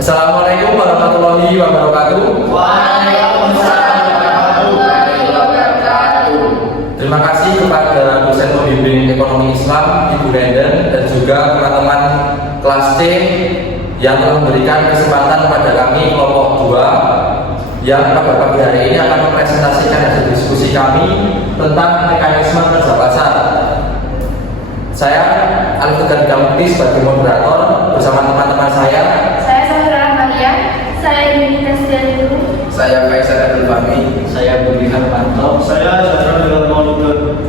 Assalamualaikum warahmatullahi wabarakatuh. Waalaikumsalam warahmatullahi wabarakatuh. Terima kasih kepada dosen pembimbing ekonomi Islam Ibu Renden dan juga teman-teman kelas C yang telah memberikan kesempatan kepada kami kelompok 2 yang pada pagi hari ini akan mempresentasikan hasil diskusi kami tentang mekanisme kerja pasar. Saya Alif Tegar Mukti sebagai moderator bersama teman-teman saya. Saya Sandra Rahmania, saya Yuni Tasdian Dulu. Saya Faisal Abdul Fahmi. Saya Budi Harmanto. Saya Zadran Bilal Mauludun.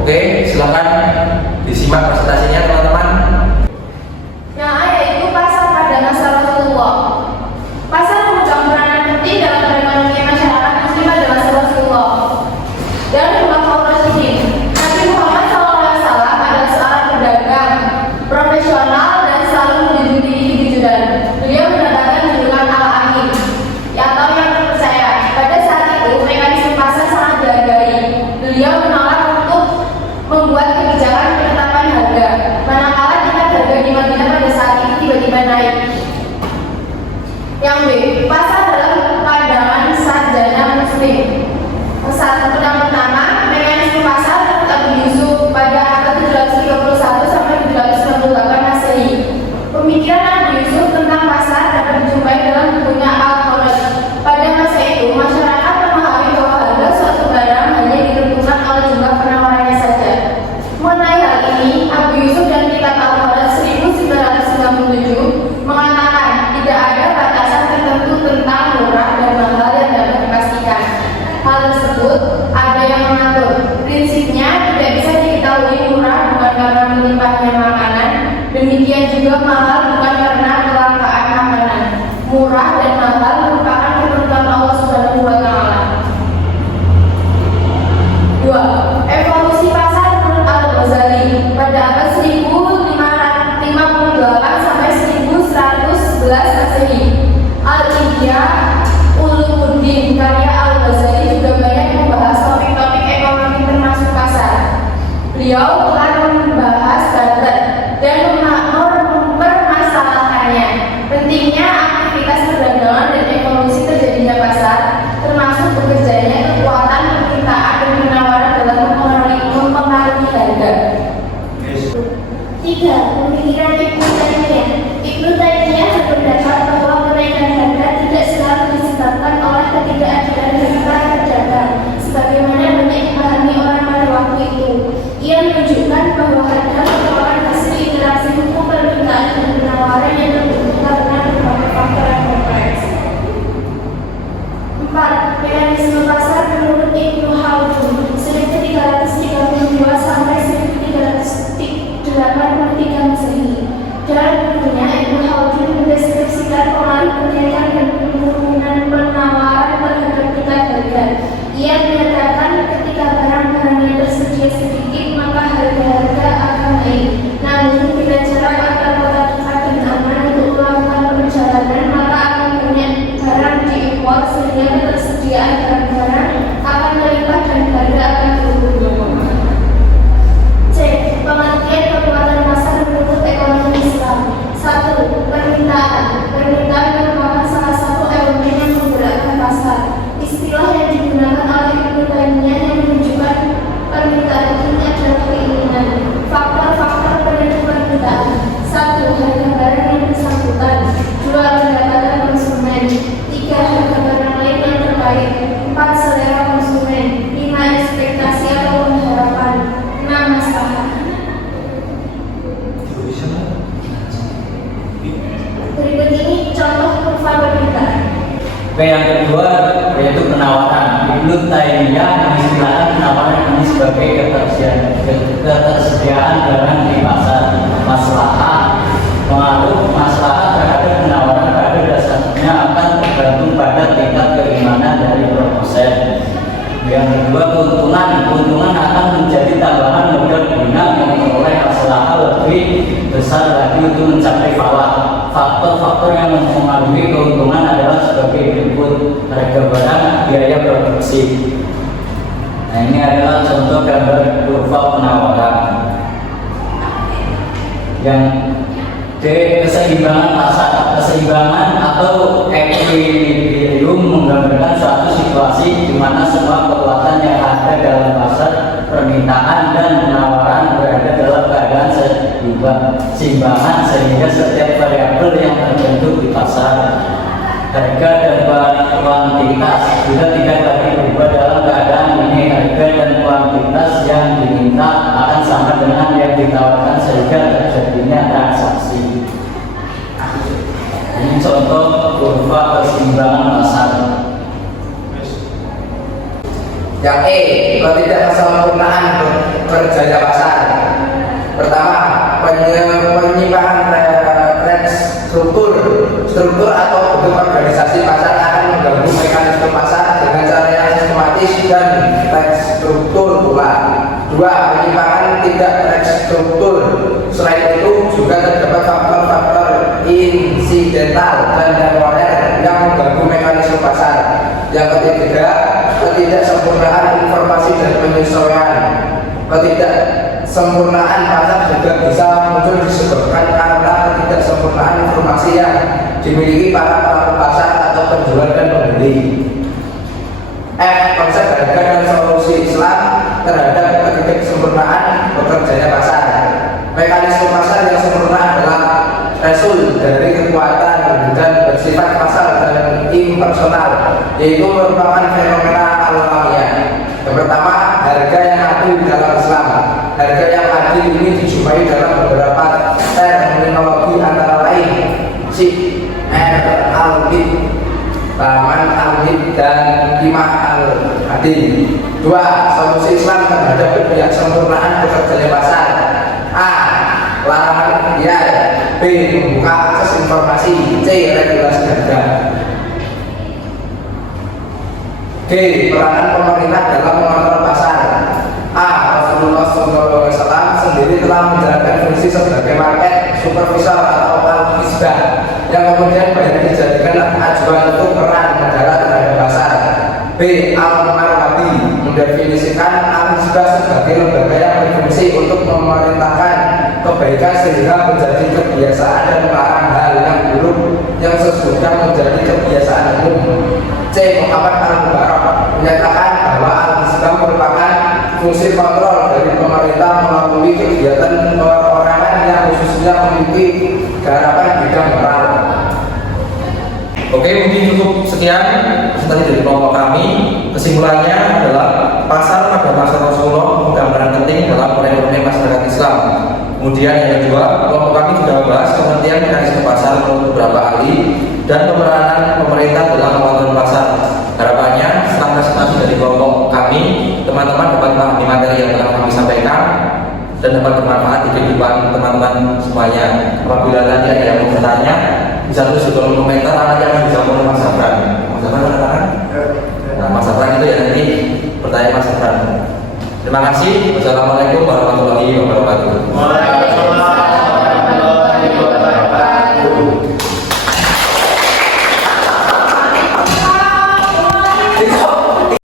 Oke, silakan disimak presentasinya teman-teman. Yang A yaitu pasar pada masa Rasulullah. Pasar memegang peranan penting dalam perekonomian masyarakat Muslim pada masa Rasulullah dan Khulafaur Rasyidin. Nabi Muhammad SAW adalah seorang pedagang profesional dan selalu menjunjung tinggi kejujuran. Beliau mendapatkan julukan Al-Amin atau yang terpercaya. Pada saat itu mekanisme pasar sangat dihargai. Beliau menolak untuk membuat kebijakan penetapan harga, manakala tingkat harga di Madinah pada saat itu tiba-tiba naik. Yang B, pasar dalam pandangan sarjana Muslim. Pertama, mekanisme pasar Abu Yusuf pada abad 731 sampai 798 Masehi. Pemikiran Abu Yusuf tentang pasar dapat dijumpai dalam bukunya Al-Kharaj. Pada masa itu, masyarakat memahami bahwa harga suatu barang hanya ditentukan oleh jumlah penawarannya saja. Mengenai hal ini, Abu Yusuf dan kitab Al-Kharaj 1997 mengatakan tidak ada batasan tertentu tentang murah dan mahal yang dapat dipastikan. Hal tersebut ada yang mengatur. Prinsipnya tidak bisa diketahui murah bukan karena melimpahnya makanan, demikian juga mahal bukan karena kelangkaan makanan. Murah dan mahal merupakan ketentuan Allah Subhanahu wa taala. 2. Evolusi pasar menurut Al-Ghazali pada abad 1558 sampai 1111 Masehi. Al-Ihya Ulumuddin karya Al-Ghazali juga banyak membahas topik-topik ekonomi termasuk pasar. Beliau telah membahas barat dan mempermasalahkannya. Pentingnya aktivitas perdagangan dan evolusi terjadinya pasar, termasuk bekerjanya kekuatan permintaan dan penawaran dalam mempengaruhi harga. 3. Pemikiran Ibnu Taimiyah. Ibnu Taimiyah berpendapat bahwa kenaikan harga tidak selalu disebabkan oleh ketidakadilan dari para pedagang, sebagaimana banyak dipahami orang pada waktu itu. Ia menunjukkan bahwa harga merupakan hasil interaksi hukum permintaan dan penawaran yang terbentuk karena berbagai faktor yang kompleks. 4. Mekanisme pasar menurut Ibnu Khaldun 1332 sampai 1383 Masehi. Dalam bukunya, Ibnu Khaldun mendeskripsikan pengaruh kenaikan dan penurunan penawaran terhadap tingkat harga. Ia menyatakan ketika barang-barangnya tersedia sedikit, maka harga-harga akan naik. Namun, bila jarak antar kota dekat dan aman untuk melakukan perjalanan, maka akan banyak barang diimpor sehingga ketersediaan barang-barang akan melimpah dan harga akan turun. C. Pengertian kekuatan pasar menurut ekonomi Islam. 1. Permintaan. Permintaan merupakan salah satu elemen yang menggerakkan pasar. Istilah yang digunakan oleh Ibnu Taimiyah yang menunjukkan permintaan ini adalah keinginan. Faktor-faktor penentu permintaan. 1. Harga barang yang bersangkutan. 2. Pendapatan konsumen. 3. Harga barang lain yang terkait. 4. Selera konsumen. 5. Ekspektasi atau pengharapan. 6. Masalah. Berikut ini contoh kurva permintaan. Yang kedua yaitu penawaran. Ibnu Taimiyah mengistilahkan penawaran ini sebagai ketersediaan barang di pasar. Maslahah, pengaruh maslahah terhadap penawaran pada dasarnya akan tergantung pada tingkat keimanan dari produsen. Yang kedua keuntungan akan menjadi tambahan modal guna memperoleh maslahah lebih besar lagi untuk mencapai falah. Faktor-faktor yang mempengaruhi keuntungan adalah sebagai berikut: harga barang, biaya produksi. Nah, ini adalah contoh gambar kurva penawaran. Yang D. Keseimbangan pasar. Keseimbangan atau equilibrium menggambarkan suatu situasi di mana semua kekuatan yang ada dalam pasar, permintaan dan penawaran berada dalam keadaan seimbangan sehingga setiap variabel yang terbentuk di pasar, harga dan kuantitas juga tidak lagi berubah dalam keadaan ini. Harga dan kuantitas yang diminta akan sama dengan yang ditawarkan sehingga terjadinya transaksi. Ini contoh kurva keseimbangan pasar. Yang E, ketidaksempurnaan kerjanya pasar. Pertama, penyimpangan struktur atau bentuk organisasi pasar akan mengganggu mekanisme pasar dengan cara yang sistematis dan terstruktur pula. Dua, penyimpangan tidak terstruktur. Selain itu juga terdapat faktor-faktor insidental dan temporer yang mengganggu mekanisme pasar. Yang ketiga, ketidaksempurnaan informasi dan penyesuaian. Ketidaksempurnaan pasar juga bisa muncul disebabkan karena ketidaksempurnaan informasi yang dimiliki para pelaku pasar atau penjual dan pembeli. F. Konsep harga dan solusi Islam terhadap ketidaksempurnaan bekerjanya pasar. Mekanisme pasar yang sempurna adalah result dari kekuatan dan bersifat pasar dan impersonal, yaitu merupakan fenomena alamiah. Yang pertama, harga yang adil dalam Islam. Harga yang adil ini dijumpai dalam beberapa terminologi antara lain R. Al-Bid, Taman Al-Bid, dan Qimah Al-Adil. Dua, solusi Islam terhadap ketidaksempurnaan bekerjanya pasar. A. Larangan ideal. B. Membuka akses informasi. C. Regulasi harga. G. Peranan pemerintah dalam mengontrol pasar. A. Rasulullah SAW sendiri telah menjalankan fungsi sebagai market supervisor atau al-kisbah yang kemudian banyak dijadikan acuan untuk peran negara terhadap pasar. B. Al-Marwazi mendefinisikan al-kisbah sebagai lembaga yang berfungsi untuk memerintahkan kebaikan sehingga menjadi kebiasaan dan melarang hal yang buruk yang sesungguhnya menjadi kebiasaan umum. C. Muhammad Al-Mubarak menyatakan bahwa al-kisbah merupakan fungsi kontrol dari pemerintah melalui kegiatan perorangan yang khususnya memiliki garapan bidang moral. Oke, mungkin cukup sekian tadi dari kelompok kami. Kesimpulannya adalah pasar pada masa Rasulullah memegang peran penting dalam perekonomian masyarakat Islam. Kemudian yang kedua, kelompok kami juga membahas pengertian mekanisme pasar menurut beberapa ahli dan pemeranan pemerintah dalam mengontrol pasar. Harapannya setelah presentasi dari kelompok kami, teman-teman dapat memahami materi yang telah kami sampaikan dan dapat bermanfaat di kehidupan teman-teman semuanya. Apabila nanti ada yang mau bertanya, bisa tulis di kolom komentar, nanti akan dijawab oleh Mas Safran. Mas Safran ada tangan? Nah, Mas Safran itu ya nanti bertanya Mas Safran. Terima kasih. Wassalamualaikum warahmatullahi wabarakatuh.